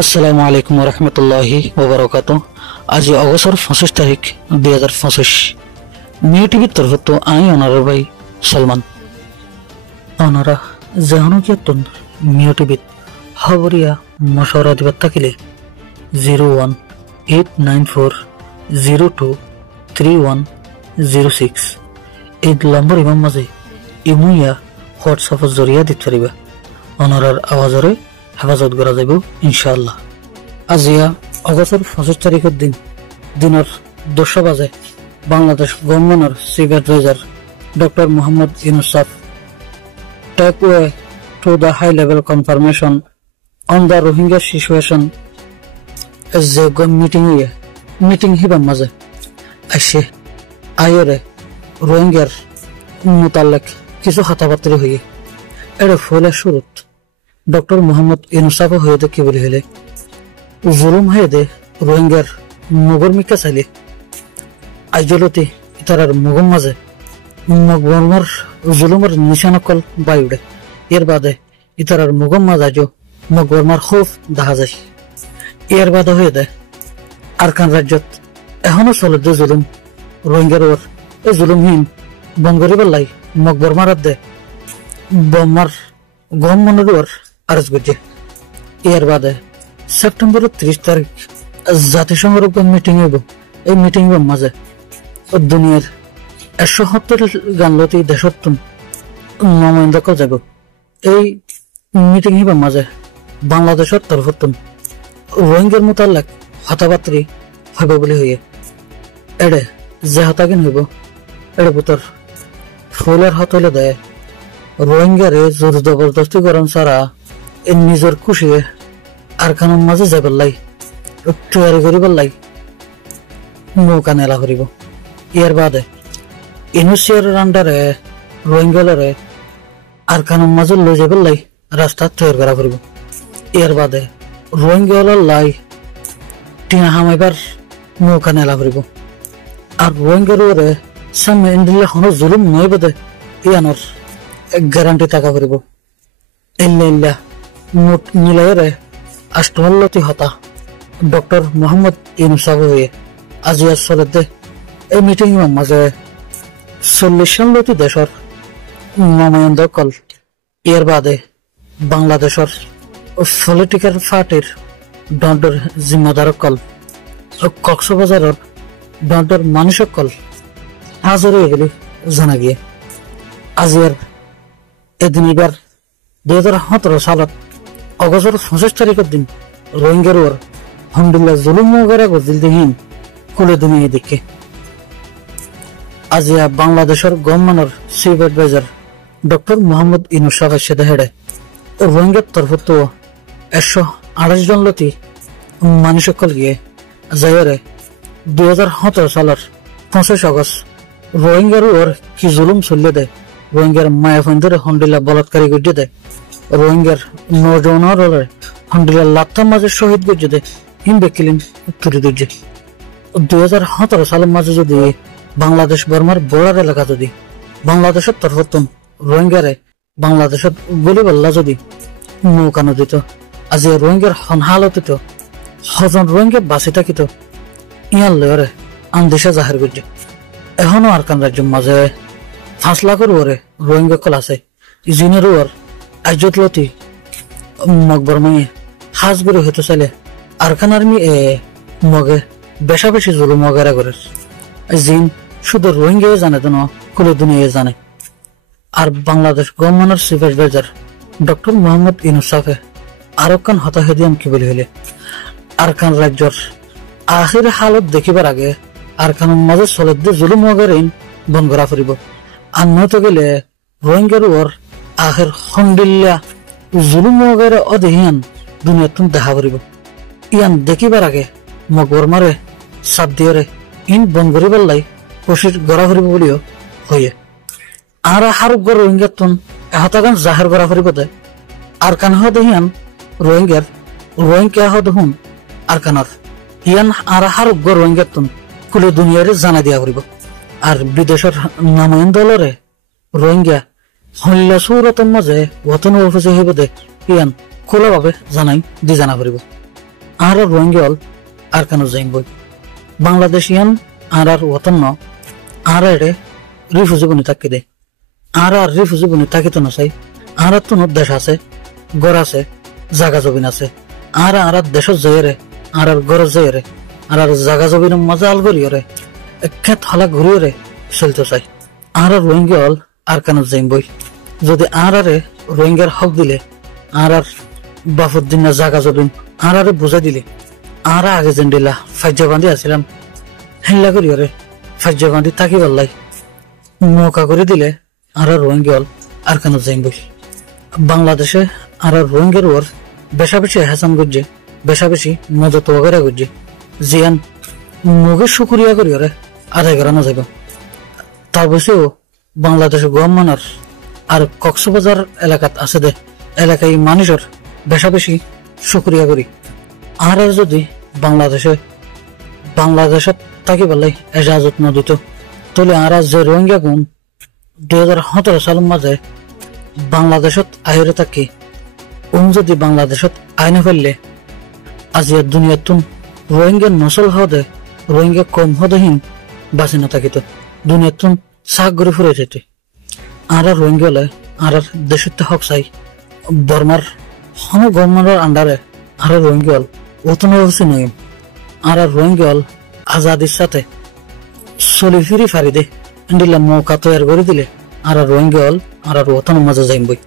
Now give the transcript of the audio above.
আসসালামু আলাইকুম রহমতুল্লাহি ওবরাকাত। আজ অগস্টর 25 তারিখ 2025 মিও টিভির তরফ আমি অনার ভাই সলমান অনারা যেহনো কিয়তন মিও টিভিত খবরিয়া মশওয়ারা দিবার থাকিলে 01894023106 এই নম্বর ইমাম মাঝে ইমুইয়া হোয়াটসঅ্যাপের জরিয়া দিতে পারিবা। অনারার আওয়াজরে হেফাজত করা যাব ইনশাআল্লাহ। আজিয়া অগস্টর 25 তারিখের দিনের 10 বাজে বাংলাদেশ গভর্নমেন্টের chief adviser doctor Mohammad Yunus take way to the high level confirmation on the Rohingya situation as a meeting hiban maze ashe ayore রোহিঙ্গার মোতালেক কিছু খাতাপাত্রী হয়ে এর ফলে শুরুত ডক্টর মোহাম্মদ ইউনুস হয়ে কি বলি হলে জুলুম হয়ে দে রোহিঙ্গার মগর মিকা চাইলে আইজলতি তারার মগর মাঝে মগবর্মার জুলুমের নিশানকল বায়ুড়ে এর বাদে ইতারার মগর মাঝ আজ মগবর্মার খুব দেখা যায়। এর বাদে হয়ে দেয় আরকান রাজ্যত এখনো চলে যে জুলুম রোহিঙ্গার ওর এই জুলুমহীন বঙ্গরিবার লাই মগবর্মার দে বম্মার গম মনোর আরজ করছে। এর বাদে সেপ্টেম্বরের 30 তারিখ জাতিসংঘের মিটিং হইব। এই মিটিং মাঝে দুনিয়ার 170 গানলতি দেশত্তন নময়ন্দক যাব। এই মিটিং হইবার মাঝে বাংলাদেশের তরফতন রোহিঙ্গার মোতালেক হতাপাত্রী হইব বলে হইয়ে এড়ে যে হতাগিন হইব এড়ে পুতর ফুলের হাত হইলে দেয় রোহিঙ্গারে জোর জবরদস্তি গরম ছাড়া এই নিজের খুশিয়ে আর খানোর মাঝে যাবার লাই তৈরি করিবার লাই নৌকা নেলা করিব। এর বাদে ইউনুসের আন্ডারে রোহিঙ্গালরে আর খানোর মাঝে লই যাবার লাই রাস্তা তৈরি করা করিব। এর বাদে রোহিঙ্গালার লাই টিয়া হামাইবার নৌকা নেলা করিব। আর রোহিঙ্গার ওরে সামনে ইন্দিল্লা হন জুলুম নয় বাদে ইয়ানোর গ্যারান্টি টাকা করিব। ইল্লা নোট মিলাইরে আষ্টমল্লতি হতা ডক্টর মোহাম্মদ ইউনুস হয়ে আজিয়ার চলে এই মিটিং মাঝে 40 দেশের নময়ন্দ কল। এর বাদে বাংলাদেশের পলিটিক্যাল পার্টির দণ্ডের জিম্মাদার কল কক্সবাজারের দণ্ডের মানুষক কল হাজার হয়ে গেলে জানা গিয়ে আজিয়ার এদিন এবার 2017 সালত অগস্টের 25 তারিখের দিন রোহিঙ্গার ওর আলহামদুলিল্লাহ জুলুম মগেরা গজিল দিন কুলে দুনিয়া দেখে আজিয়া বাংলাদেশের গভর্নমেন্টের chief adviser doctor Mohammad Yunus সাথে হেডে রোহিঙ্গার তরফ 128 জন লতি মানুষকল গিয়ে যাইরে 2017 সালের 25 আগস্ট রোহিঙ্গার ওর কি জুলুম চলিয়ে দেয় রোহিঙ্গার মায়া ফন্দরে হন্ডিলা বলাৎকারী গড়িয়ে দেয় রোহিঙ্গার নজওয়ানের হন্ডিলা লাত্তার মাঝে শহীদ গড়িয়ে দেয় হিন্দে কিলিন তুলে দিচ্ছে। 2017 সালের মাঝে যদি বাংলাদেশ বর্মার বর্ডার এলাকা যদি বাংলাদেশের তরফতন রোহিঙ্গারে বাংলাদেশের গলিবাল্লা যদি নৌকা নদীত আজি রোহিঙ্গার হালত হজন রোহিঙ্গা বাঁচি থাকিত ইয়ার লয়রে আন্দেশা জাহের করছে। এখনো আরকান রাজ্যের মাঝে 5 লাখের ওরে রোহিঙ্গা কল আছে ইজিনের ওর আইজত লতি মগবর্মাইয়ে হাজ করে হতে চাইলে আরকান আর্মি মগে বেশা বেশি জুলুম মগেরা করে জিন শুধু রোহিঙ্গা জানে তো না কুলে দুনিয়া জানে। আর বাংলাদেশ গভর্নমেন্টের chief adviser doctor Mohammad Yunus আরকান হতাহেদিয়ান কি বলি হইলে আরকান রাজ্যর আখির হালত দেখিবার আগে আরকানের মাঝে চলে জুলুম মগেরিন বন করা ফুরিব। আর নয়তো গেলে রোহিঙ্গার ওর আখের হন্ডিল্লা জুলুম মগের অদেহিয়ান দুনিয়াতুন দেখা ফুরিব। ইয়ান দেখিবার আগে মগবর্মারে সাপ দিয়রে ইন বন করিবার লাই কোশিশ গড়া ফুরিব বলিও হইয়ে আর হারুগর রোহিঙ্গাতুন এহতাগান জাহের করা ফুরিব দে আর কান হদেহিয়ান রোহিঙ্গা হদহুন আর কানার ইয়ান আর হারুগর রোহিঙ্গাতুন কুলে দুনিয়ারে জানা দিয়া ফুরিব। আর বিদেশের নামায়ন দলরে রোহিঙ্গা হল্লা সৌরতন মাঝে ওতন অফিসে হইব দে ইয়ান খোলাভাবে জানাই দি জানা ফুরিব। আর রোহিঙ্গা হল আর কেন যাইম বই বাংলাদেশিয়ান আর ওতন ন আর এড়ে রিফিউজি বনি থাকি দে আর রিফিউজি বনি থাকি তো নসাই আর তো দেশ আছে গড় আছে জাগা জমিন আছে আর দেশ জয়েরে আর গড় জয়েরে আর জাগা জমিন মজা আল করিয়রে খেত হলা ঘুরিয়রে চলতে চাই আর রোহিঙ্গা হল আর কেন যাইম বই যদি আর রোহিঙ্গার হক দিলে আর বাফুদ্দিন না জাগা জবিন আর বুঝাই দিলে আর আগে যেন দিলা ফাজ্জা বান্ধি আসিলাম হেল্লা করিয়রে ফাজ্জা বান্ধি থাকি পারলাই নৌকা করে দিলে আর রোহিঙ্গা হল আর কেন যাইম বই বাংলাদেশে আর রোহিঙ্গার ওর বেশা বেশি হাসান করছে বেশা বেশি মজত ওগেরা করছে জিয়ান মুখে শুকুরিয়া করিয়রে আদায় করানো যাইব তার বসেও বাংলাদেশের গভর্নমেন্ট আর কক্সবাজার এলাকাত আছে দে এলাকায় মানুষের বেশা বেশি শুক্রিয়া করি আর যদি বাংলাদেশত থাকি পেলাই এজাজত নদিত তাহলে আর যে রোহিঙ্গা গুণ 2017 সালের মাঝে বাংলাদেশত আইরে থাকি যদি বাংলাদেশত আইনে ফেললে আজিয়া দুনিয়াতুন রোহিঙ্গা নসল হদে রোহিঙ্গা কম হদেহীন বাঁচি না থাকিত দুনিয়াতুন চাক ঘুরে ফুরে যেতে আর রোহিঙ্গা হলে আর দেশত হক চাই বর্মার হন গভর্নমেন্টের আন্ডারে আর রোহিঙ্গা হল অতন অবস্থা নয় আর রোহিঙ্গা হল আজাদির সাথে চলি ফিরি ফারি দে ইন্ডিলা মৌকা তৈরি করে দিলে আর রোহিঙ্গা হল আর অতন মাঝে যাইম বই